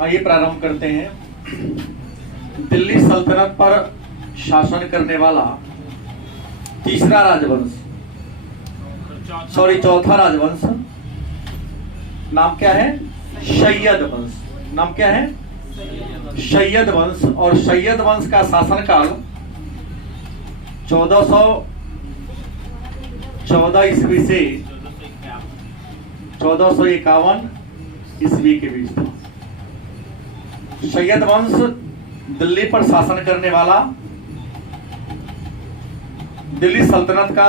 आइए प्रारंभ करते हैं। दिल्ली सल्तनत पर शासन करने वाला तीसरा राजवंश, चौथा राजवंश, नाम क्या है? शैयद वंश। नाम क्या है? शैयद वंश। और शैयद वंश का शासनकाल 1414 ईस्वी से 1451 ईस्वी के बीच था। शैयद वंश दिल्ली पर शासन करने वाला दिल्ली सल्तनत का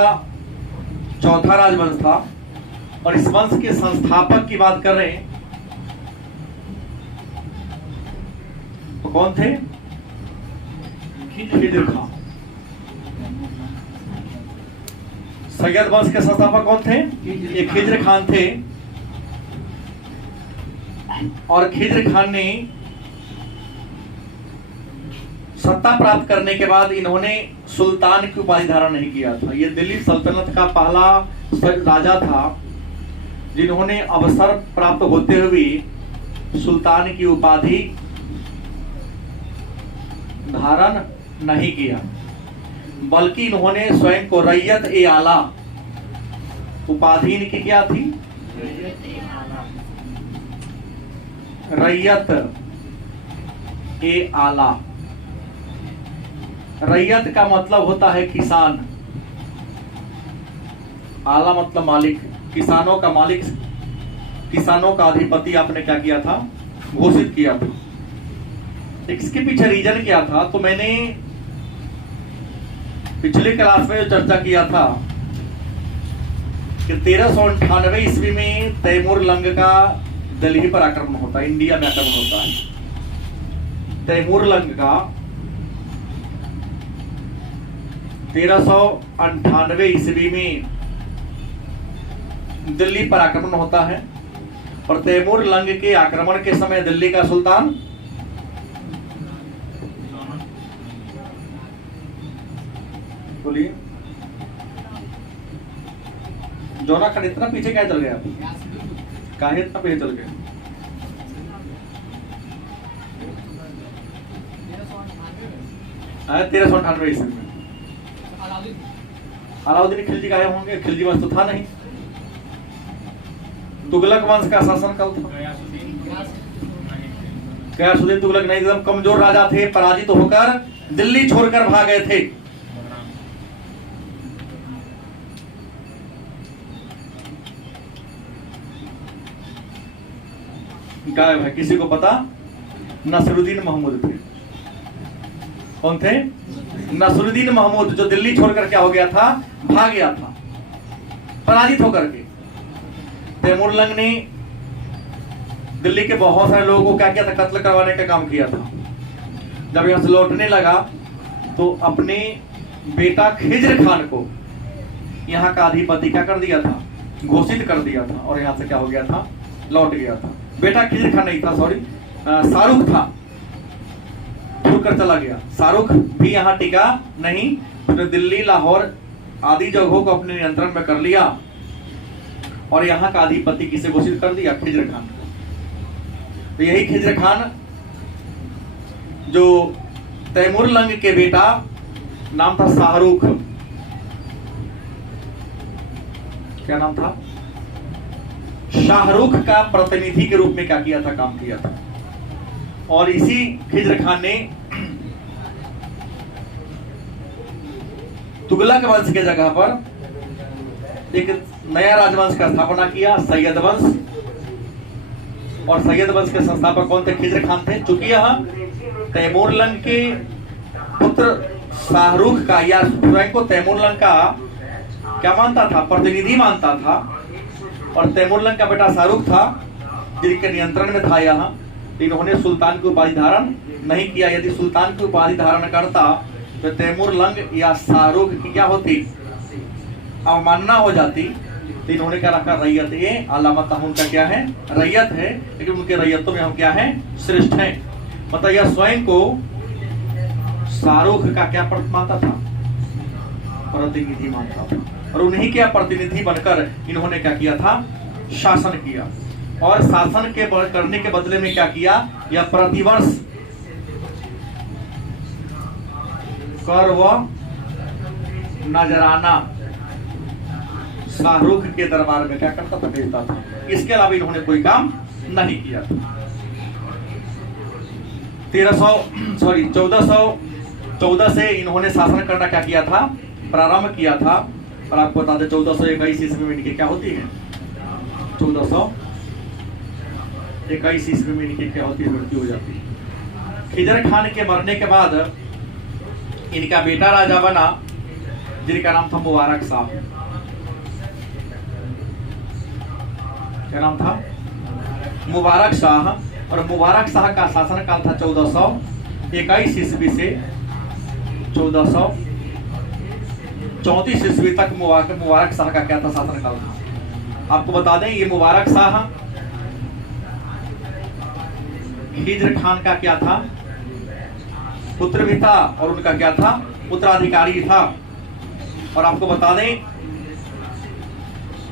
चौथा राजवंश था। और इस वंश के संस्थापक की बात कर रहे हैं तो कौन थे? खिज्र खान। सैयद वंश के संस्थापक कौन थे? ये खिज्र खान थे। और खिज्र खान ने सत्ता प्राप्त करने के बाद इन्होंने सुल्तान की उपाधि धारण नहीं किया था। ये दिल्ली सल्तनत का पहला राजा था जिन्होंने अवसर प्राप्त होते हुए सुल्तान की उपाधि धारण नहीं किया, बल्कि इन्होंने स्वयं को रैयत ए आला उपाधि इनकी क्या थी? रैयत ए आला। रैयत का मतलब होता है किसान, आला मतलब मालिक, किसानों का मालिक, किसानों का अधिपति आपने क्या किया था? घोषित किया था। इसके पीछे रीजन क्या था? तो मैंने पिछले क्लास में जो चर्चा किया था कि 1398 ईस्वी में तैमूर लंग का दिल्ली पर आक्रमण होता है, इंडिया में आक्रमण होता है। तैमूर लंग का 1398 ईस्वी में दिल्ली पर आक्रमण होता है। और तैमूर लंग के आक्रमण के समय दिल्ली का सुल्तान बोलिए जोना खान इतना पीछे क्या चल गया? काहे इतना पीछे चल गए? 1398 ईस्वी में अलाउद्दीन खिलजी काहे होंगे? खिलजी वंश तो था नहीं। तुगलक वंश का शासन कब था? गयासुद्दीन तुगलक नहीं, एकदम कमजोर राजा थे, पराजित होकर दिल्ली छोड़कर भाग गए थे। गायब है, किसी को पता? नसरुद्दीन महमूद थे। कौन थे? नसरुद्दीन महमूद, जो दिल्ली छोड़कर क्या हो गया था? भाग गया था पराजित होकर के। तैमूर लंग ने दिल्ली के बहुत सारे लोगों को क्या किया था? कत्ल करवाने का काम किया था। जब यहां से लौटने लगा तो अपने बेटा खिज्र खान को यहाँ का अधिपति क्या कर दिया था? घोषित कर दिया था। और यहाँ से क्या हो गया था? लौट गया था। बेटा खिज्र खान नहीं था, सॉरी, शाहरुख था, कर चला गया। शाहरुख भी यहाँ टिका नहीं, उसने दिल्ली, लाहौर आदि जगहों को अपने नियंत्रण में कर लिया और यहाँ का अधिपति किसे घोषित कर दिया? खिज्र खान। तो यही खिज्र खान जो तैमूर लंग के बेटा, नाम था शाहरुख, क्या नाम था? शाहरुख का प्रतिनिधि के रूप में क्या किया था? काम किया था। और इसी खिज्र खान ने तुगलक वंश के जगह पर एक नया राजवंश का स्थापना किया, सैयद वंश। और सैयद वंश के संस्थापक कौन थे? खिज्र खान थे। चूंकि यह तैमूर लंग के पुत्र शाहरुख का, या स्वयं को तैमूर लंग का क्या मानता था? प्रतिनिधि मानता था। और तैमूर लंग का बेटा शाहरुख था जिनके नियंत्रण में था यहाँ, इन्होंने सुल्तान की उपाधि धारण नहीं किया। यदि सुल्तान की उपाधि धारण करता तो तैमूर लंग या शाहरुख की क्या होती? अवमानना हो जाती। तो इन्होंने क्या रखा? रैयत ए आला। मतलब उनका क्या है? रैयत है, लेकिन उनके रैयतों में हम क्या है? श्रेष्ठ हैं। मतलब यह स्वयं को शाहरुख का क्या मानता था? प्रतिनिधि मानता था। और उन्हीं के प्रतिनिधि बनकर इन्होंने क्या किया था? शासन किया। और शासन के करने के बदले में क्या किया, या प्रतिवर्ष कर व नजराना शाहरुख के दरबार में क्या करता था, भेजता था। इसके अलावा इन्होंने कोई काम नहीं किया था। 1414 से इन्होंने शासन करना क्या किया था, प्रारंभ किया था। और आपको बता दें 1421 ईस्वी में इनकी क्या होती है, 1421 ईस्वी में इनकी क्या होती है, मृत्यु हो जाती है। खिजर खान के मरने के बाद इनका बेटा राजा बना, जिनका नाम था मुबारक शाह। क्या नाम था, मुबारक शाह। और मुबारक शाह का शासन काल था 1421 ईस्वी से 1434 ईस्वी तक मुबारक शाह का क्या था, शासन काल था। आपको बता दें ये मुबारक शाह खिज्र खान का क्या था, पुत्र भी था, और उनका क्या था, उत्तराधिकारी था। और आपको बता दें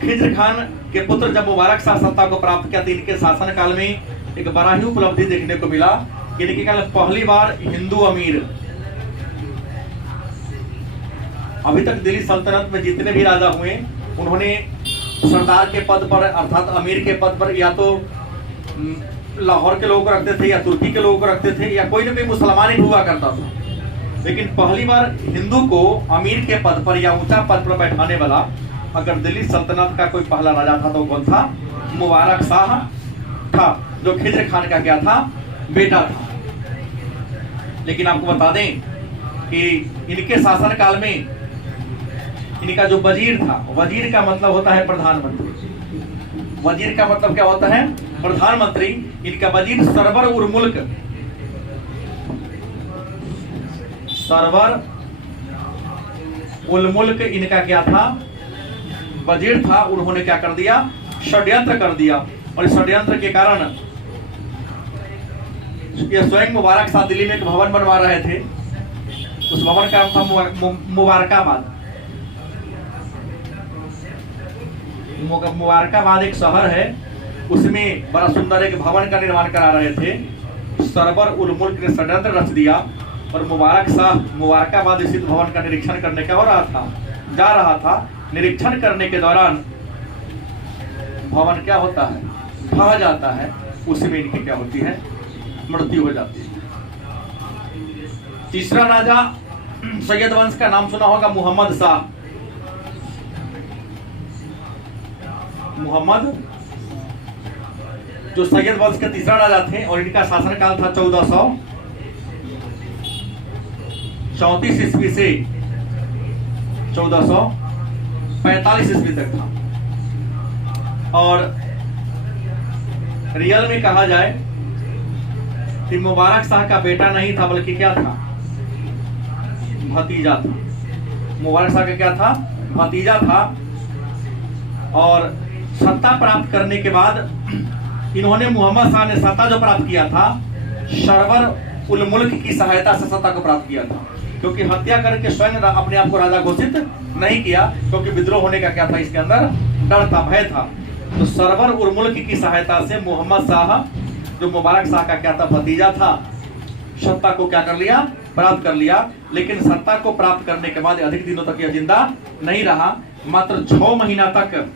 खिज्र खान के पुत्र जब मुबारक शाह सत्ता को प्राप्त किया तो इनके शासन काल में एक बड़ा ही उपलब्धि देखने को मिला। इनके काल पहली बार हिंदू अमीर, अभी तक दिल्ली सल्तनत में जितने भी राजा हुए उन्होंने सरदार के पद पर अर्थात अमीर के पद पर या तो लाहौर के लोगों को रखते थे, या तुर्की के लोगों को रखते थे, या कोई ना कोई मुसलमान ही हुआ करता था। लेकिन पहली बार हिंदू को अमीर के पद पर या ऊंचा पद पर बैठाने वाला अगर दिल्ली सल्तनत का कोई पहला राजा था तो कौन था, मुबारक शाह था, जो खिज्र खान का क्या था, बेटा था। लेकिन आपको बता दें कि इनके शासन काल में इनका जो वजीर था, वजीर का मतलब होता है प्रधानमंत्री, वजीर का मतलब क्या होता है, प्रधानमंत्री। इनका वजीर सरवर उल मुल्क, सरवर उल मुल्क इनका क्या था, वजीर था। उन्होंने क्या कर दिया, षड्यंत्र कर दिया। और इस षड्यंत्र के कारण ये स्वयं मुबारक शाह दिल्ली में एक भवन बनवा रहे थे। उस भवन का नाम था मुबारकाबाद। मुबारकाबाद एक शहर है, उसमें बड़ा सुंदर एक भवन का निर्माण करा रहे थे। सरवर उल मुल्क ने षड्यंत्र रच दिया और मुबारक शाह मुबारकाबाद स्थित भवन का निरीक्षण करने का जा रहा था। निरीक्षण करने के दौरान भवन क्या होता है, ढह जाता है। उसमें इनकी क्या होती है, मृत्यु हो जाती है। तीसरा राजा सैयद वंश का नाम सुना होगा, मुहम्मद शाह। मुहम्मद जो सैयद वंश के तीसरा राजा थे और इनका शासनकाल था 1434 ईस्वी से 1445 ईस्वी तक था। और रियल में कहा जाए कि मुबारक शाह का बेटा नहीं था, बल्कि क्या था, भतीजा था। मुबारक शाह का क्या था, भतीजा था। और सत्ता प्राप्त करने के बाद इन्होंने, मुहम्मद शाह ने सत्ता जो प्राप्त किया था, सरवर उल मुल्क की सहायता से सत्ता को प्राप्त किया था। क्योंकि हत्या करके स्वयं अपने आप को राजा घोषित नहीं किया, क्योंकि विद्रोह होने का क्या था, इसके अंदर डर था, भय था। तो सरवर उल मुल्क की सहायता से मुहम्मद शाह जो मुबारक शाह का क्या था, भतीजा था, सत्ता को क्या कर लिया, प्राप्त कर लिया। लेकिन सत्ता को प्राप्त करने के बाद अधिक दिनों तक यह जिंदा नहीं रहा। मात्र 6 महीना तक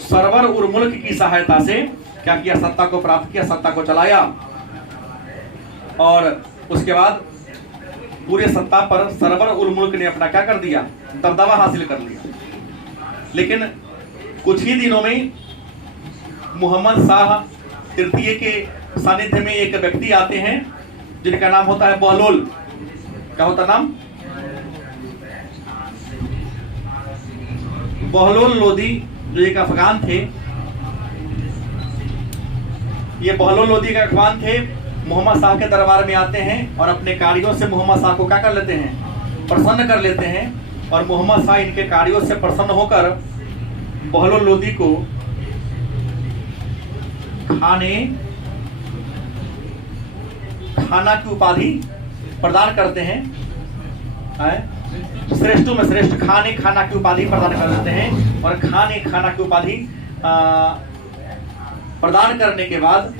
सरवर उल मुल्क की सहायता से क्या किया, सत्ता को प्राप्त किया, सत्ता को चलाया। और उसके बाद पूरे सत्ता पर सरवर उल मुल्क ने अपना क्या कर दिया, दबदबा हासिल कर लिया। लेकिन कुछ ही दिनों में मुहम्मद शाह तृतीय के सानिध्य में एक व्यक्ति आते हैं जिनका नाम होता है बहलोल। क्या होता नाम, बहलोल लोदी, जो एक अफगान थे। ये बहलोल लोदी के अफगान थे, मुहम्मद शाह के दरबार में आते हैं और अपने कार्यों से मुहम्मद शाह को क्या कर लेते हैं, प्रसन्न कर लेते हैं। और मुहम्मद शाह इनके कार्यों से प्रसन्न होकर बहलोल लोदी को खाना की उपाधि प्रदान करते हैं। श्रेष्ठों में श्रेष्ठ खाना की उपाधि प्रदान कर देते हैं। और खाना की उपाधि प्रदान करने के बाद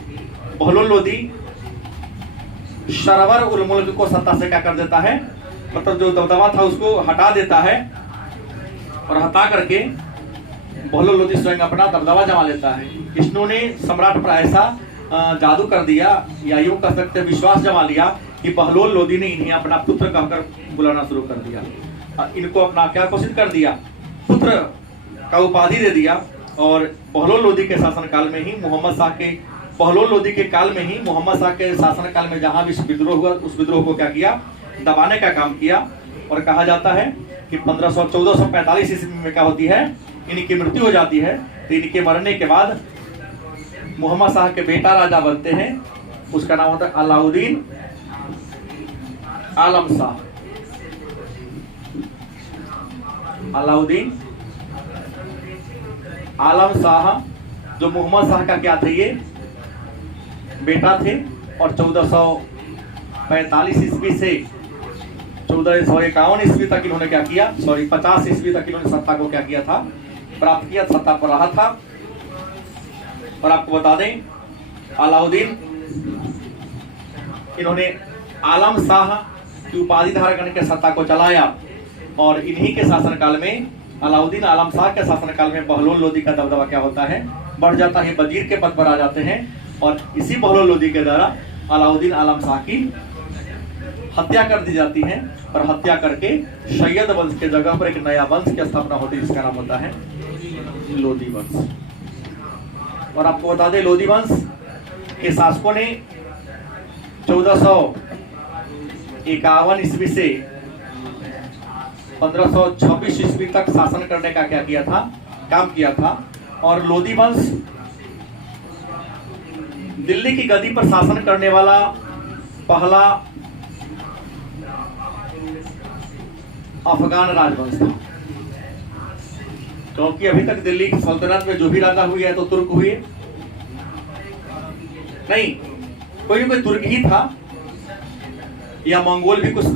बहलोल लोदी सरवर उल मुल्क को सत्ता से क्या कर देता है, मतलब जो दबदबा था उसको हटा देता है, और हटा करके बहलोल लोदी स्वयं अपना दबदबा जमा लेता है। विष्णु ने सम्राट पर ऐसा जादू कर दिया, या यूं कह सकते विश्वास जमा लिया कि बहलोल लोदी ने इन्हें अपना पुत्र कहकर बुलाना शुरू कर दिया, इनको अपना क्या घोषित कर दिया, पुत्र का उपाधि दे दिया। और बहलोल लोदी के शासनकाल में ही बहलोल लोदी के काल में ही मोहम्मद शाह के शासनकाल में जहां भी विद्रोह हुआ, उस विद्रोह को क्या किया, दबाने का काम किया। और कहा जाता है कि 1445 ईस्वी में क्या होती है, इनकी मृत्यु हो जाती है। तो इनके मरने के बाद मोहम्मद शाह के बेटा राजा बनते हैं, उसका नाम होता है अलाउद्दीन आलम शाह। अलाउद्दीन आलम शाह जो मोहम्मद शाह का क्या थे, ये बेटा थे। और 1445 ईस्वी से 1451 ईस्वी तक इन्होंने क्या किया, 50 ईस्वी तक इन्होंने सत्ता को क्या किया था, प्राप्त किया, सत्ता पर रहा था। और आपको बता दें अलाउद्दीन, इन्होंने आलम शाह की उपाधि धारण करके सत्ता को चलाया। और इन्हीं के शासनकाल में, अलाउद्दीन आलम शाह के शासनकाल में बहलोल लोदी का दबदबा क्या होता है, बढ़ जाता है, वजीर के पद पर आ जाते हैं। और इसी बहलोल लोदी के द्वारा अलाउद्दीन आलम शाह की हत्या कर दी जाती है। और हत्या करके सैयद वंश के जगह पर एक नया वंश की स्थापना होती है, जिसका नाम होता है लोदी वंश। और आपको बता दें लोदी वंश के शासकों ने 1451 ईस्वी से 1526 ईस्वी तक शासन करने का क्या किया था, काम किया था। और लोदी वंश दिल्ली की गद्दी पर शासन करने वाला पहला अफगान राजवंश था, क्योंकि अभी तक दिल्ली की सल्तनत में जो भी राजा हुए हैं तो तुर्क हुए नहीं, कोई ना कोई तुर्क ही था, या मंगोल भी कुछ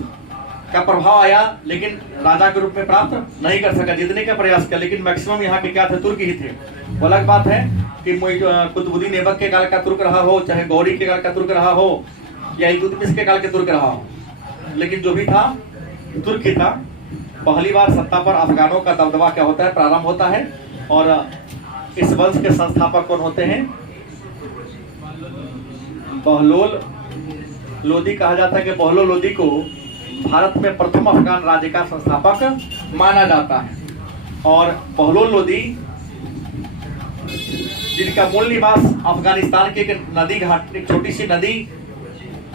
का प्रभाव आया, लेकिन राजा के रूप में प्राप्त नहीं कर सका, जीतने का प्रयास किया, लेकिन मैक्सिमम यहाँ के क्या थे, तुर्क ही थे। वो अलग बात है कि कुतुबुद्दीन ऐबक के काल का तुर्क रहा हो, चाहे गौरी के काल का तुर्क रहा हो, या इल्तुतमिश के काल के तुर्क रहा हो, लेकिन जो भी था तुर्क ही था। पहली बार सत्ता पर अफगानों का दबदबा क्या होता है, प्रारंभ होता है। और इस वंश के संस्थापक कौन होते हैं, बहलोल लोदी। कहा जाता है कि बहलोल लोदी को भारत में प्रथम अफगान राज्य का संस्थापक माना जाता है। और बहलोल लोदी जिनका मूल निवास अफगानिस्तान के एक नदी घाट, एक छोटी सी नदी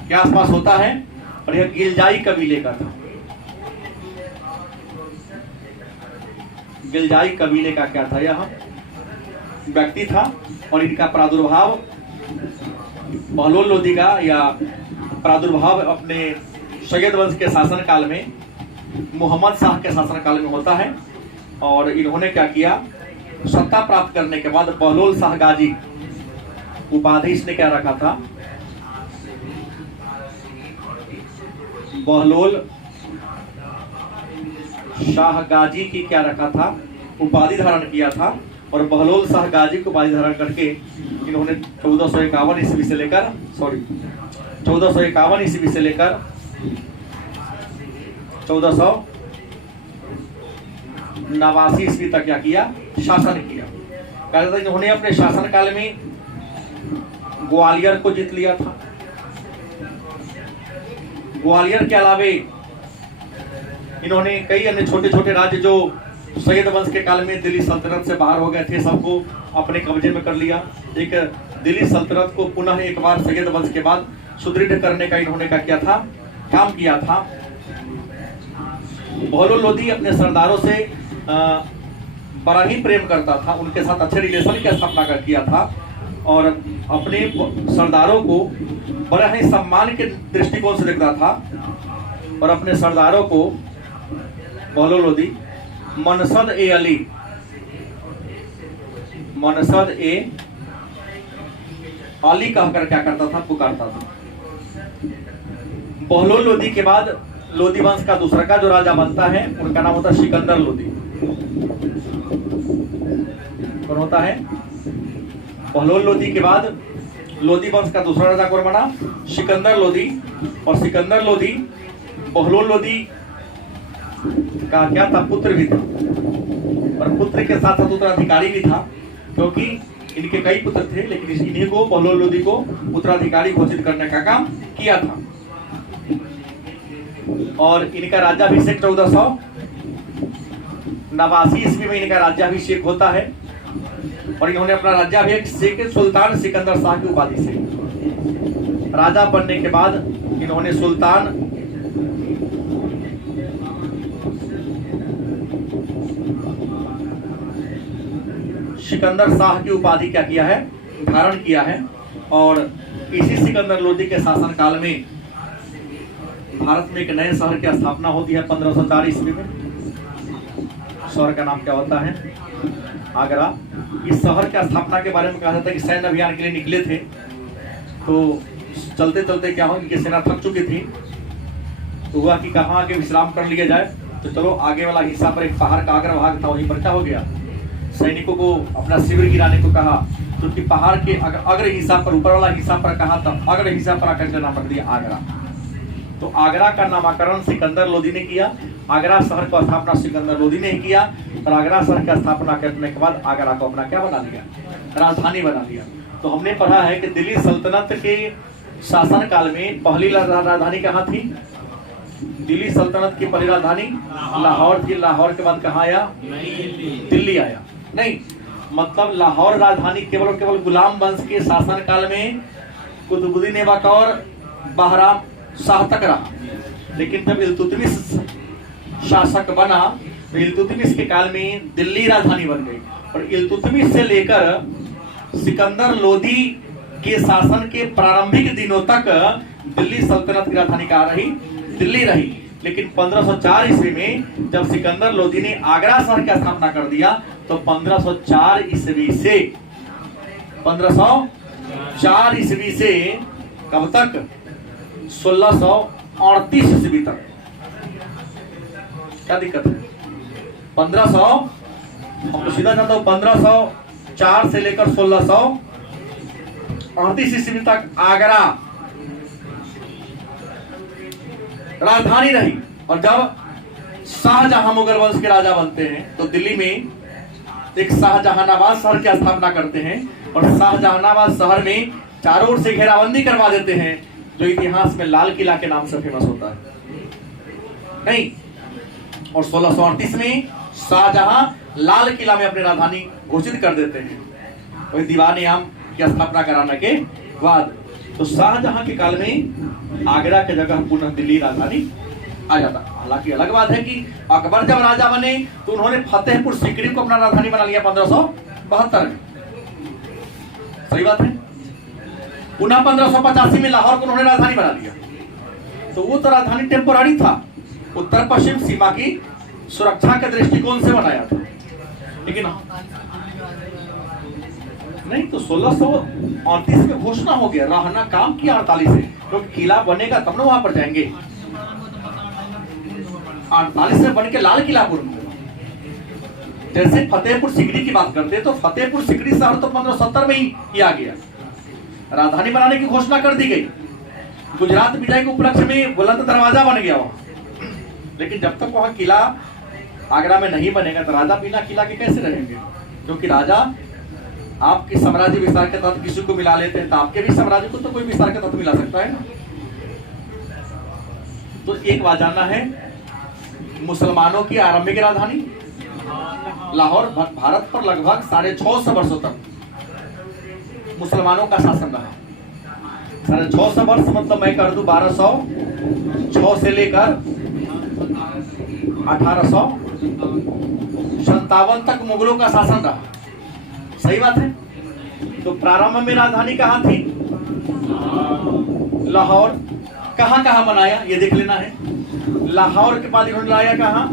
के आसपास होता है, और यह गिलजाई कबीले का था। गिलजाई कबीले का क्या था, यह व्यक्ति था। और इनका प्रादुर्भाव बहलोल लोदी का या प्रादुर्भाव अपने सैयद वंश के शासनकाल में, मोहम्मद शाह के शासनकाल में होता है। और इन्होंने क्या किया, सत्ता प्राप्त करने के बाद बहलोल शाह गाजी उपाधि इसने क्या रखा था, बहलोल शाह गाजी की क्या रखा था, उपाधि धारण किया था। और बहलोल शाह गाजी को उपाधि धारण करके इन्होंने 1451 ईस्वी से लेकर 1451 ईस्वी से लेकर 1489 ईस्वी तक क्या किया, शासन किया। कहते थे इन्होंने अपने शासनकाल में ग्वालियर को जीत लिया था। ग्वालियर के अलावे इन्होंने कई अन्य छोटे छोटे राज्य जो सैयद वंश के काल में दिल्ली सल्तनत से बाहर हो गए थे, सबको अपने कब्जे में कर लिया। एक दिल्ली सल्तनत को पुनः एक बार सैयद वंश के बाद सुदृढ़ करने का इन्होंने क्या किया था, काम किया था। बहलोल लोदी अपने सरदारों से बड़ा ही प्रेम करता था, उनके साथ अच्छे रिलेशन की स्थापना कर किया था। और अपने सरदारों को बड़ा ही सम्मान के दृष्टिकोण से देखता था। और अपने सरदारों को बहलोल लोदी मनसद ए अली, मनसद ए अली कहकर क्या करता था, पुकारता था। बहलोल लोदी के बाद लोदी वंश का दूसरा का जो राजा बनता है, उनका नाम होता है सिकंदर लोदी। कौन होता है, बहलोल लोदी के बाद लोदी वंश का दूसरा राजा कौन बना? सिकंदर लोदी। और सिकंदर लोदी बहलोल लोदी का क्या था? पुत्र भी था, और पुत्र के साथ साथ उत्तराधिकारी भी था, क्योंकि इनके कई पुत्र थे, लेकिन इन्हीं को बहलोल लोदी को उत्तराधिकारी घोषित करने का काम किया था। और इनका राज्याभिषेक 1489 ईस्वी में इनका राज्याभिषेक होता है, और इन्होंने अपना राज्याभिषेक सुल्तान सिकंदर शाह की उपाधि से। राजा बनने के बाद इन्होंने सुल्तान सिकंदर शाह की उपाधि क्या किया है? धारण किया है। और इसी सिकंदर लोदी के शासनकाल में भारत में एक नए शहर की स्थापना होती है 1504 ईस्वी में। शहर का नाम क्या होता है? आगरा। इस शहर की स्थापना के बारे में कहा जाता है कि सैन्य अभियान के लिए निकले थे, तो चलते चलते क्या हो, इनकी सेना थक चुकी थी, तो हुआ कि कहाँ आगे विश्राम कर लिया जाए। तो चलो आगे वाला हिस्सा पर एक पहाड़ का अग्रभाग था, वहीं पर क्या हो गया, सैनिकों को अपना शिविर गिराने को कहा, क्योंकि पहाड़ के अग्र हिस्सा पर, ऊपर वाला हिस्सा पर कहा था, अग्र हिस्सा पर आकर के नाम रख दिया आगरा। तो आगरा का नामकरण सिकंदर लोदी ने किया। आगरा शहर का स्थापना सिकंदर लोदी ने किया, और आगरा शहर का स्थापना करने के बाद आगरा को अपना क्या बना लिया? राजधानी बना लिया। तो हमने पढ़ा है कि दिल्ली सल्तनत के शासन काल में पहली राजधानी कहाँ थी? दिल्ली सल्तनत की पहली राजधानी लाहौर थी। लाहौर के बाद कहाँ आया? दिल्ली आया। नहीं, मतलब लाहौर राजधानी केवल और केवल गुलाम वंश के शासन काल में कुतुबुद्दीन ऐबक और बहराम शाह तक रहा, लेकिन जब इल्तुतमिश शासक बना तो इल्तुतमिश के काल में दिल्ली राजधानी बन गई। और इल्तुतमिश से लेकर सिकंदर लोदी के शासन के प्रारंभिक दिनों तक दिल्ली सल्तनत की राजधानी कहाँ रही? दिल्ली रही। लेकिन 1504 ईस्वी में जब सिकंदर लोदी ने आगरा शहर की स्थापना कर दिया, तो 1504 ईस्वी से 1504 ईस्वी से कब तक? 1638 ईस्वी तक। क्या दिक्कत है? 1500, हम सीधा जानता हूं, 1504 से लेकर 1638 ईस्वी तक आगरा राजधानी रही। और जब शाहजहां मुगल वंश के राजा बनते हैं, तो दिल्ली में एक शाहजहानाबाद शहर की स्थापना करते हैं, और शाहजहानाबाद शहर में चारों ओर से घेराबंदी करवा देते हैं, जो इतिहास में लाल किला के नाम से फेमस होता है। नहीं, और 1638 में शाहजहां लाल किला में अपनी राजधानी घोषित कर देते हैं, वही दीवान-ए-आम की स्थापना कराने के बाद। तो शाहजहां के काल में आगरा के जगह पुनः दिल्ली राजधानी आ जाता। हालांकि अलग बात है कि अकबर जब राजा बने तो उन्होंने फतेहपुर सीकरी को अपना राजधानी बना लिया 1572 में। सही बात है। पुनः 1585 में लाहौर को उन्होंने राजधानी बना लिया। तो वो तो राजधानी टेम्पोररी था, उत्तर पश्चिम सीमा की सुरक्षा के दृष्टिकोण से बनाया था। लेकिन नहीं, तो 1638 में घोषणा हो गया, रहना काम किया 48 से, क्योंकि किला बनेगा तब ना वहां पर जाएंगे। 48 में बन के लाल किला पूर्ण। जैसे फतेहपुर सीकरी की बात करते हैं, तो फतेहपुर सीकरी शहर तो 1570 में ही आ गया, राजधानी बनाने की घोषणा कर दी गई। गुजरात विजय के उपलक्ष्य में बुलंद दरवाजा बन गया वहां। लेकिन जब तक वहां किला आगरा में नहीं बनेगा, तो राजा बिना किला के कैसे रहेंगे? क्योंकि राजा आपके साम्राज्य विस्तार के तहत किसी को मिला लेते हैं, तो आपके भी साम्राज्य को तो कोई विस्तार के तहत मिला सकता है ना। तो एक बात जानना है, मुसलमानों की आरंभिक राजधानी लाहौर। भारत पर लगभग 650 वर्षों तक मुसलमानों का शासन रहा। 650 वर्ष मतलब मैं कर दूं 1206 से लेकर 1857 तक मुगलों का शासन रहा। सही बात है। तो प्रारंभ में राजधानी कहाँ थी? लाहौर। कहाँ कहाँ बनाया ये देख लेना है। लाहौर के बाद इन्होंने लाया कहाँ?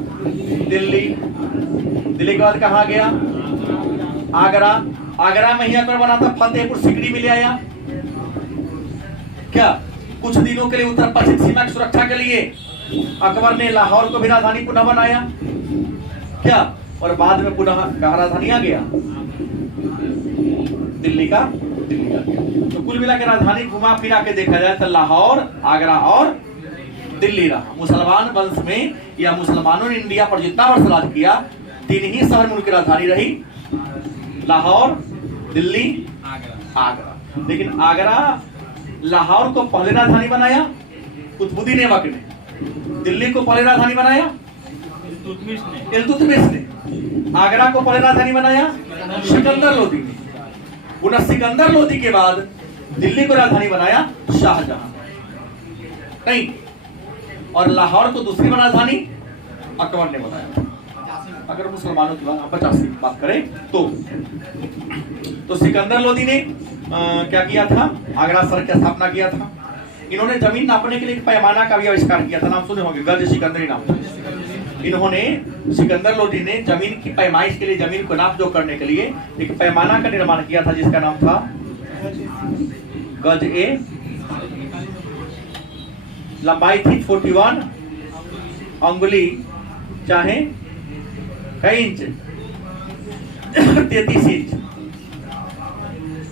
दिल्ली। दिल्ली के बाद कहाँ गया? आगरा। आगरा में ही अकबर बना था, फतेहपुर सीकरी में ले आया। क्या कुछ दिनों के लिए उत्तर पश्चिम सीमा की सुरक्षा के लिए अकबर ने लाहौर को भी राजधानी पुनः बनाया। क्या और बाद में पुनः कहाँ राजधानी आ गया, दिल्ली का दिल्ली आ गया। तो कुल मिला के राजधानी घुमा फिरा के देखा जाए तो लाहौर, आगरा और दिल्ली रहा। मुसलमान वंश में या मुसलमानों ने इंडिया पर जितना वर्ष राज किया, तीन ही शहर में उनकी राजधानी रही, लाहौर, दिल्ली, आगरा। लेकिन आगरा लाहौर को पहले राजधानी बनाया कुतुबुद्दीन ऐबक ने, दिल्ली को पहले राजधानी बनाया इल्तुतमिश ने, आगरा को पहले राजधानी बनाया सिकंदर लोदी ने। पुनः सिकंदर लोदी के बाद दिल्ली को राजधानी बनाया शाहजहां नहीं, और लाहौर को दूसरी राजधानी अकबर ने बनाया। अगर मुसलमानों की बात 50 की बात करें तो सिकंदर लोदी ने क्या किया था, आगरा शहर की स्थापना किया था। इन्होंने जमीन नापने के लिए एक पैमाना का भी आविष्कार किया था, नाम सुने होंगे, गज सिकंदरी नाम। इन्होंने सिकंदर लोदी ने जमीन की पैमाइश के लिए, जमीन को नाप जोख करने के लिए एक पैमाना का निर्माण किया था जिसका नाम था गज ए। लंबाई थी 41 अंगुली, चाहे कई इंच, 33 इंच।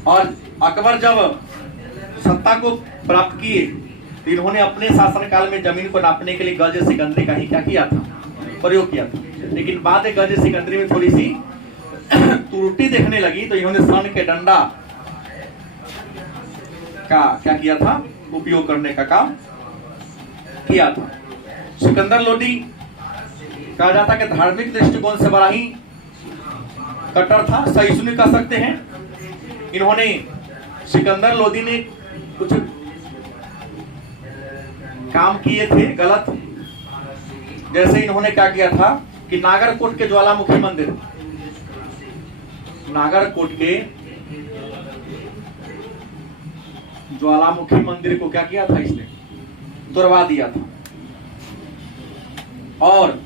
और अकबर जब सत्ता को प्राप्त किए तो इन्होंने अपने शासनकाल में जमीन को नापने के लिए गज सिकंदरी का ही क्या किया था, प्रयोग किया था। लेकिन बाद में गज सिकंदरी में थोड़ी सी त्रुटि देखने लगी तो इन्होंने स्वर्ण के डंडा का क्या किया था, उपयोग करने का काम किया था। सिकंदर लोदी कहा जाता है कि धार्मिक दृष्टिकोण से बड़ा ही कट्टर था, सहिष्णु कह सकते हैं। इन्होंने सिकंदर लोदी ने कुछ काम किए थे गलत, जैसे इन्होंने क्या किया था कि नागरकोट के ज्वालामुखी मंदिर, नागरकोट के ज्वालामुखी मंदिर को क्या किया था, इसने तुड़वा दिया था। और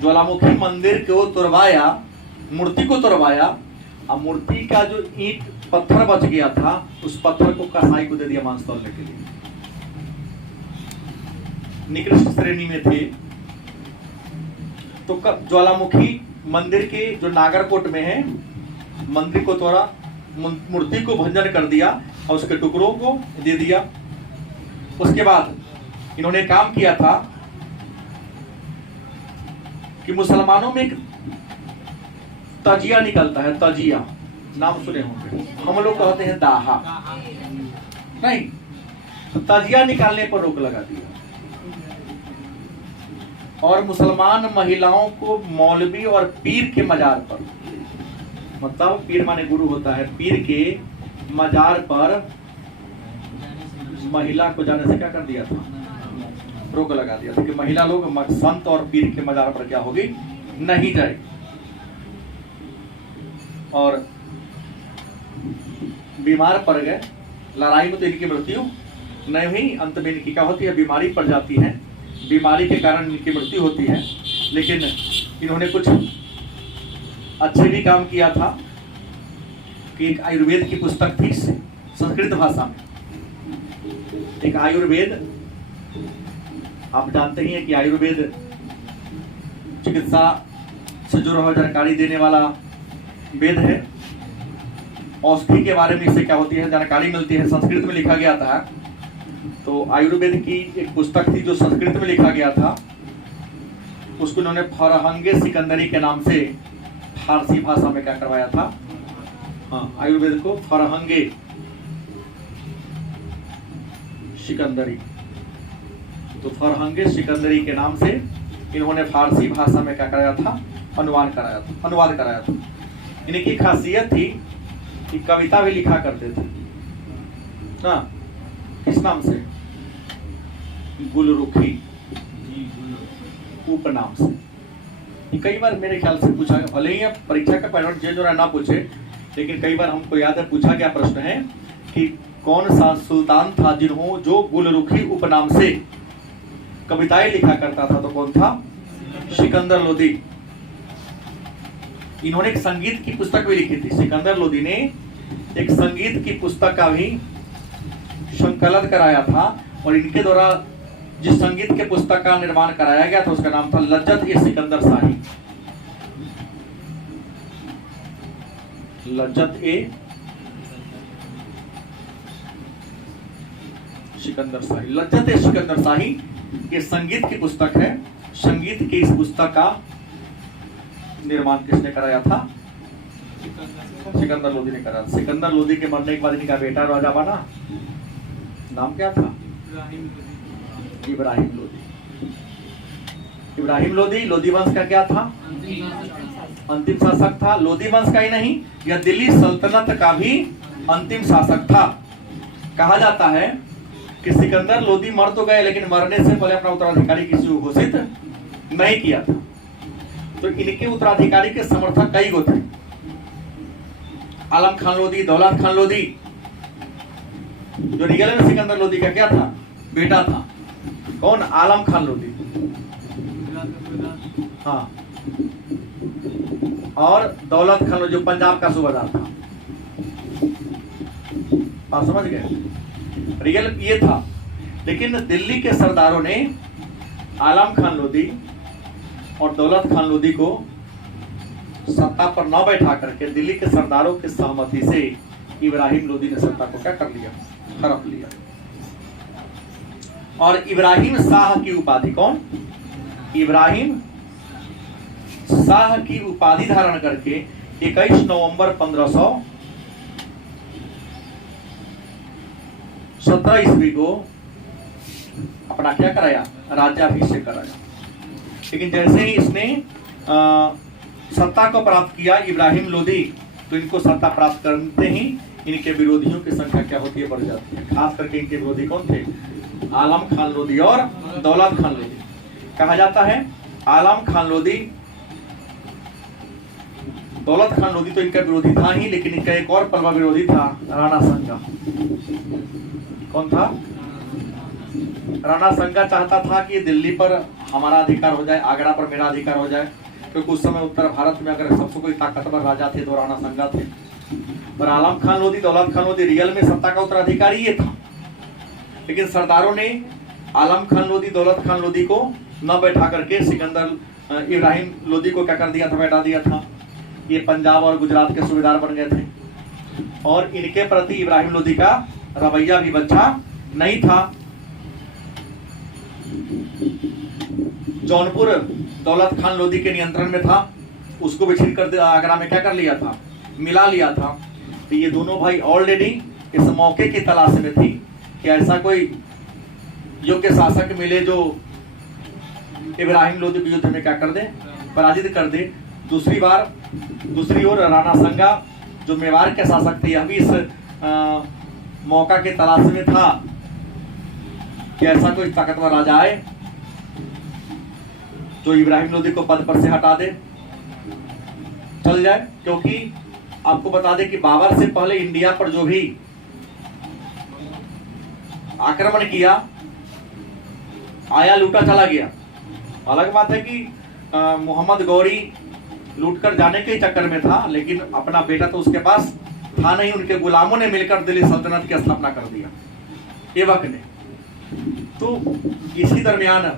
ज्वालामुखी मंदिर को तुड़वाया, मूर्ति को तुड़वाया, और मूर्ति का जो ईंट पत्थर बच गया था उस पत्थर को कसाई को दे दिया मांस तौलने के लिए। निकृष्ट श्रेणी में थे। तो ज्वालामुखी मंदिर के जो नागरकोट में है, मंदिर को तोड़ा, मूर्ति को भंजन कर दिया और उसके टुकड़ों को दे दिया। उसके बाद इन्होंने काम किया था कि मुसलमानों में एक तजिया निकलता है, तजिया नाम सुने होंगे, हम लोग कहते हैं दाहा नहीं, तो तजिया निकालने पर रोक लगा दिया। और मुसलमान महिलाओं को मौलवी और पीर के मजार पर, मतलब पीर माने गुरु होता है, पीर के मजार पर महिला को जाने से क्या कर दिया था, रोक लगा दिया था कि महिला लोग संत और पीर के मजार पर क्या होगी, नहीं जाए। और बीमार पड़ गए, लड़ाई में तो इनकी मृत्यु नहीं हुई, अंत में इनकी क्या होती है, बीमारी पड़ जाती है, बीमारी के कारण इनकी मृत्यु होती है। लेकिन इन्होंने कुछ अच्छे भी काम किया था कि एक आयुर्वेद की पुस्तक थी संस्कृत भाषा में, एक आयुर्वेद, आप जानते ही हैं कि आयुर्वेद चिकित्सा से जुड़ा जानकारी देने वाला वेद है। औषधि के बारे में इससे क्या होती है, जानकारी मिलती है, संस्कृत में लिखा गया था। तो आयुर्वेद की एक पुस्तक थी जो संस्कृत में लिखा गया था, उसको उन्होंने फरहंगे सिकंदरी के नाम से फारसी भाषा में क्या करवाया था, हाँ, आयुर्वेद को फरहंगे सिकंदरी, तो फरहंगे सिकंदरी के नाम से इन्होंने फारसी भाषा में क्या कराया था, अनुवाद कराया था। इनकी खासियत थी कि कविता भी लिखा करते थे ना, किस नाम से, गुलरुखी उपनाम से। कई बार मेरे ख्याल से पूछा गया, भले ही परीक्षा का पैटर्न जो ना पूछे, लेकिन कई बार हमको याद है पूछा गया प्रश्न है कि कौन सा सुल्तान था जिन्हों जो गुलरुखी उपनाम से कविताएं लिखा करता था, तो कौन था, सिकंदर लोदी। इन्होंने एक संगीत की पुस्तक भी लिखी थी, सिकंदर लोदी ने एक संगीत की पुस्तक का भी संकलन कराया था। और इनके द्वारा जिस संगीत के पुस्तक का निर्माण कराया गया था उसका नाम था लज्जत ए सिकंदर शाही। लज्जत ए सिकंदर शाही। लज्जत ए सिकंदर शाही ये संगीत की पुस्तक है। संगीत की इस पुस्तक का निर्माण किसने कराया था? सिकंदर लोदी ने कराया। सिकंदर लोदी के मरने के बाद इनका बेटा राजा बना, नाम क्या था? इब्राहिम लोदी। इब्राहिम लोदी लोदी वंश का क्या था? अंतिम शासक था। लोदी वंश का ही नहीं, यह दिल्ली सल्तनत का भी अंतिम शासक था। कहा जाता है कि सिकंदर लोदी मर तो गए, लेकिन मरने से पहले अपना उत्तराधिकारी किसी को घोषित नहीं किया था। तो इनके उत्तराधिकारी के समर्थक कई गो थे। आलम खान लोदी, दौलत खान लोदी, जो रियल में सिकंदर लोदी का क्या था? बेटा था। कौन? आलम खान लोदी। हाँ, और दौलत खान लोदी जो पंजाब का सूबादार था। आप समझ गए? रियल ये था। लेकिन दिल्ली के सरदारों ने आलम खान लोदी और दौलत खान लोदी को सत्ता पर न बैठा करके दिल्ली के सरदारों की सहमति से इब्राहिम लोदी ने सत्ता को क्या कर लिया? हड़प लिया। और इब्राहिम शाह की उपाधि, कौन? इब्राहिम शाह की उपाधि धारण करके 21 नवंबर 1517 ईस्वी को अपना क्या कराया? राज्याभिषेक कराया। लेकिन जैसे ही इसने सत्ता को प्राप्त किया इब्राहिम लोदी, तो इनको सत्ता प्राप्त करते ही इनके विरोधियों की संख्या क्या होती है? बढ़ जाती है। खास करके इनके विरोधी कौन थे? आलम खान लोदी और दौलत खान लोदी। कहा जाता है आलम खान लोदी, दौलत खान लोदी तो इनका विरोधी था ही, लेकिन इनका एक और पलवा विरोधी था, राणा संगा। कौन था? राणा संगा चाहता था कि दिल्ली पर हमारा अधिकार हो जाए, आगरा पर मेरा अधिकार हो जाए, क्योंकि उस समय उत्तर भारत में अगर सबसे कोई ताकतवर राजा थे तो राणा संगा थे। पर आलम खान लोदी, दौलत खान लोदी रियल में सत्ता का उत्तराधिकारी ये था। लेकिन सरदारों ने आलम खान लोदी, दौलत खान लोदी को न बैठा करके सिकंदर इब्राहिम लोदी को क्या कर दिया था? बैठा दिया था। ये पंजाब और गुजरात के सूबेदार बन गए थे। और इनके प्रति इब्राहिम लोदी का रवैया भी अच्छा नहीं था। जौनपुर दौलत खान लोदी के नियंत्रण में था, उसको भी छीन कर आगरा में क्या कर लिया था? मिला लिया था। तो ये दोनों भाई ऑलरेडी इस मौके की तलाश में थी कि ऐसा कोई योग्य शासक मिले जो इब्राहिम लोदी के युद्ध में क्या कर दे? पराजित कर दे। दूसरी ओर राणा संगा जो मेवाड़ के शासक थे, यह भी इस मौका के तलाश में था कि ऐसा कोई ताकतवर राजा आए जो इब्राहिम लोदी को पद पर से हटा दे, चल जाए। क्योंकि आपको बता दें कि बाबर से पहले इंडिया पर जो भी आक्रमण किया, आया लूटा चला गया। अलग बात है कि मोहम्मद गौरी लूटकर जाने के चक्कर में था, लेकिन अपना बेटा तो उसके पास था नहीं। उनके गुलामों ने मिलकर दिल्ली सल्तनत की स्थापना कर दिया, ऐबक ने। तो इसी दरमियान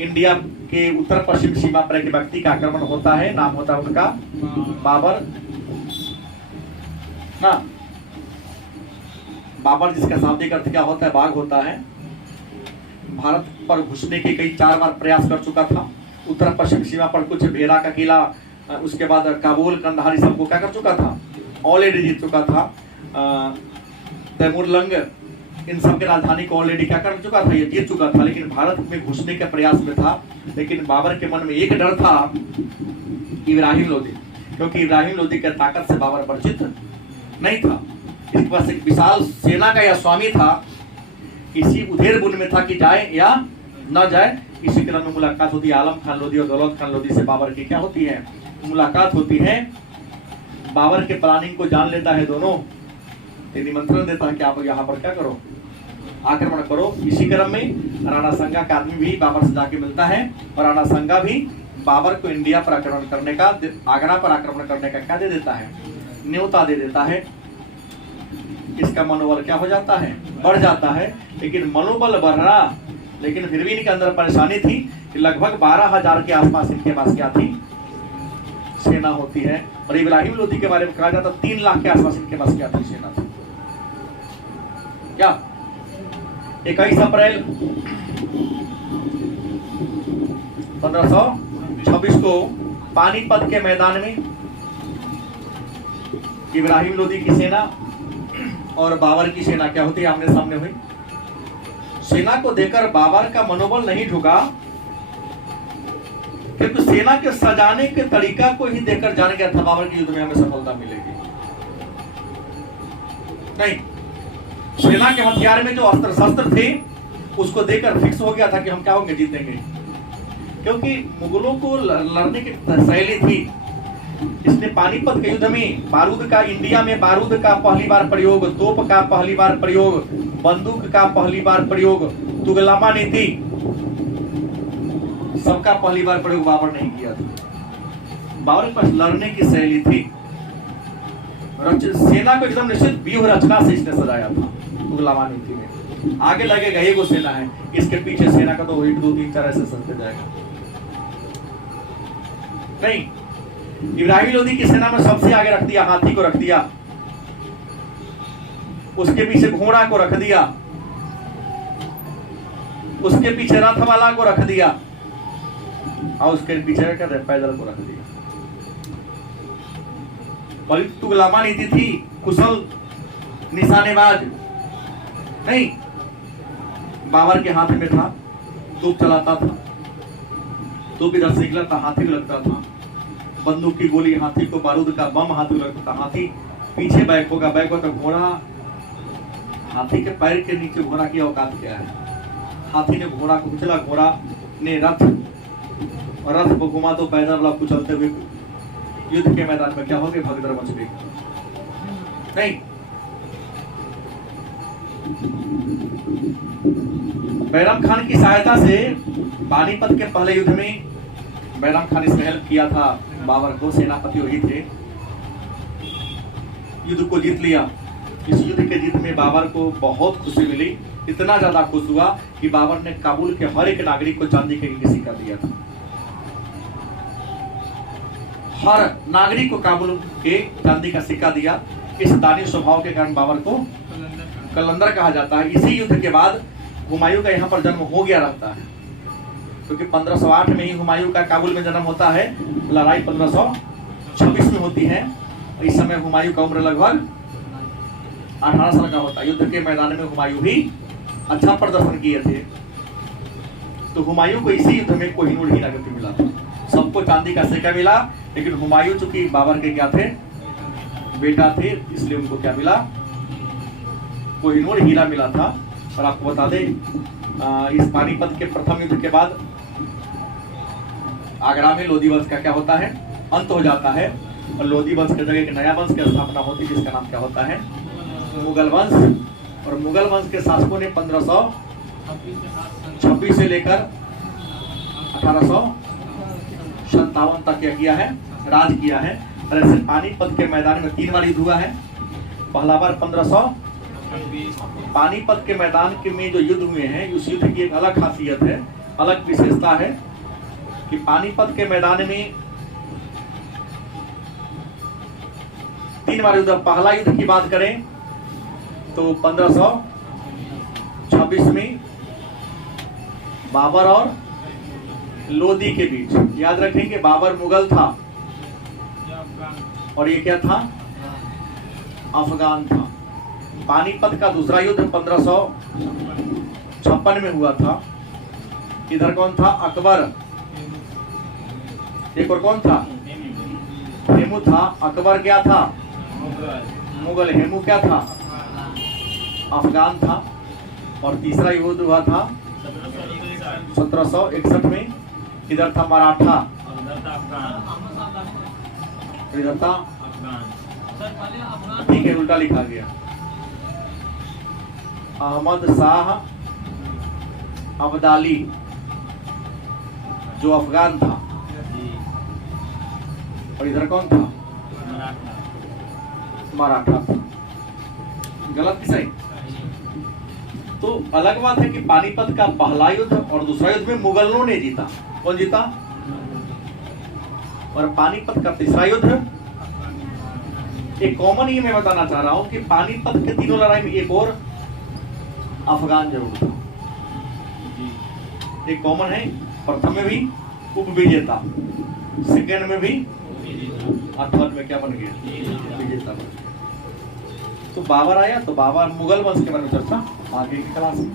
इंडिया के उत्तर पश्चिम सीमा पर एक व्यक्ति का आक्रमण होता है, नाम होता है उनका बाबर ना। बाबर जिसका शाब्दिक अर्थ क्या होता है? बाघ होता है। भारत पर घुसने के कई 4 बार प्रयास कर चुका था। उत्तर पश्चिम सीमा पर कुछ भेरा का किला, उसके बाद काबुल, कंधार सबको क्या कर चुका था? ऑलरेडी जीत चुका था। तैमूरलंग इन सब के राजधानी को ऑलरेडी क्या कर चुका था? ये जीत चुका था। लेकिन भारत में घुसने के प्रयास में था। लेकिन बाबर के मन में एक डर था, इब्राहिम लोदी, क्योंकि इब्राहिम लोदी के ताकत से बाबर परिचित नहीं था। इसके पास एक विशाल सेना का यह स्वामी था। इसी उधेर बुन में था कि जाए या न जाए। इसी क्रम में मुलाकात होती है आलम खान लोदी और दौलत खान लोदी से। बाबर की क्या होती है? मुलाकात होती है। बाबर के प्लानिंग को जान लेता है दोनों, निमंत्रण देता है कि आप यहाँ पर क्या करो? आक्रमण करो। इसी क्रम में राणा संगा का आदमी भी बाबर से जाके मिलता है, और राणा संगा भी बाबर को इंडिया पर आक्रमण करने का, आगरा पर आक्रमण करने का क्या दे देता है? न्योता दे देता है। इसका मनोबल क्या हो जाता है? बढ़ जाता है। लेकिन मनोबल बढ़ रहा, लेकिन फिर भी इनके अंदर परेशानी थी कि लगभग 12,000 के आसपास इनके पास क्या थी? सेना होती है। और इब्राहिम लोदी के बारे में कहा जाता 3 लाख के आसपास इनके पास क्या थी, सेना थी। क्या 21 अप्रैल 1526 को पानीपत के मैदान में इब्राहिम लोदी की सेना और बाबर की सेना क्या होती है, आमने सामने हुई। सेना को देखकर बाबर का मनोबल नहीं झुका, क्योंकि सेना के सजाने के तरीका को ही देखकर जान गया था बाबर की युद्ध में हमें सफलता मिलेगी। नहीं, सेना के हथियार में जो अस्त्र शस्त्र थे उसको देखकर फिक्स हो गया था कि हम क्या होंगे, जीतेंगे। क्योंकि मुगलों को लड़ने की शैली थी। इसने पानीपत के युद्ध में बारूद का, इंडिया में बारूद का पहली बार प्रयोग, तोप का पहली बार प्रयोग, बंदूक का पहली बार प्रयोग, तुगलमा नीति, सबका पहली बार प्रयोग बाबर नहीं किया था। बाबर के पास लड़ने की शैली थी। सेना को एकदम निश्चित व्यूह रचना से इसने सजाया था तुगलमा नीति में। आगे लगेगा एगो सेना है, इसके पीछे सेना का तो 1 2 3 4 ऐसे चलते जाएगा। नहीं, इब्राहिम लोदी की सेना में सबसे आगे रख दिया, हाथी को रख दिया, उसके पीछे घोड़ा को रख दिया, उसके पीछे रथ वाला को रख दिया, और उसके पीछे पैदल को रख दिया। तुगलमा नीति थी, कुशल निशानेबाज नहीं। बाबर के हाथ में था, तोप चलाता था, तोप इधर से निकलता, हाथी भी लगता था, बंदूक की गोली हाथी को, बारूद का बम हाथी को लगता था, हाथी पीछे बैक होगा, बैक होगा घोड़ा, हाथी के पैर के नीचे घोड़ा की औकात क्या है। हाथी ने घोड़ा को कुचला, घोड़ा ने रथ, और रथ को घुमा तो पैदल वाला कुचलते हुए युद्ध के मैदान में क्या हो गए, भगदड़ मच गई। नहीं, बैरम खान की सहायता से पानीपत के पहले युद्ध में बैरम खान इसने हेल्प किया था बाबर को, सेनापति वही थे, युद्ध को जीत लिया। इस युद्ध के जीत में बाबर को बहुत खुशी मिली, इतना ज्यादा खुश हुआ कि बाबर ने काबुल के हर एक नागरिक को चांदी का सिक्का दिया था। हर नागरिक को काबुल के चांदी का सिक्का दिया। इस दानी स्वभाव के कारण बाबर को कलंदर कहा जाता है। इसी युद्ध के बाद हुमायूं का यहाँ पर जन्म हो गया रहता है, क्योंकि 1508 में ही हुमायूं का काबुल में जन्म होता है, लड़ाई 1526 में होती है। इस समय हुमायूं का उम्र लगभग 18 साल का होता है। युद्ध के मैदान में हुमायूं भी अच्छा प्रदर्शन किए थे। तो हुमायूं को इसी युद्ध में कोहिनूर हीरा गति मिला था। सबको चांदी का सिक्का मिला, लेकिन हुमायूं चूंकि बाबर के क्या थे, बेटा थे, इसलिए उनको क्या मिला, कोहिनूर हीरा मिला था। और आपको बता दें, इस पानीपत के प्रथम युद्ध के बाद आगरा में लोदी वंश का क्या होता है, अंत हो जाता है, और लोदी वंश की जगह एक नया वंश की स्थापना होती है, जिसका नाम क्या होता है, मुगल वंश। और मुगल वंश के शासकों ने 1526 से लेकर 1857 तक क्या किया है, राज किया है। और ऐसे पानीपत के मैदान में 3 बार युद्ध हुआ है। पहला बार 1500 पानीपत के मैदान के में जो युद्ध हुए हैं, उस युद्ध की एक अलग खासियत है, अलग विशेषता है कि पानीपत के मैदान में 3 बार युद्ध। पहला युद्ध की बात करें तो 1526 में बाबर और लोदी के बीच। याद रखेंगे, बाबर मुगल था और ये क्या था, अफगान था। पानीपत का दूसरा युद्ध 1556 में हुआ था। इधर कौन था, अकबर। एक और कौन था, हेमू था। अकबर क्या था, मुगल। हेमू क्या था, अफगान था। और तीसरा युद्ध हुआ था 1761 में। इधर था मराठा, इधर था, ठीक है, उल्टा लिखा गया। अहमद शाह अब्दाली जो अफगान था, और इधर कौन था, मराठा था। गलत कि सही? तो अलग बात है कि पानीपत का पहला युद्ध और दूसरा युद्ध में मुगलों ने जीता। कौन जीता, और पानीपत का तीसरा युद्ध। एक कॉमन ये मैं बताना चाह रहा हूं कि पानीपत के तीनों लड़ाई में एक और अफगान जरूर था। एक कॉमन है, प्रथम में भी उपविजेता, सेकेंड में भी, और थर्ड में क्या बन गया, विजेता बन गया। तो बाबर आया, तो बाबर मुगल वंश के बारे में चर्चा आगे की क्लास में।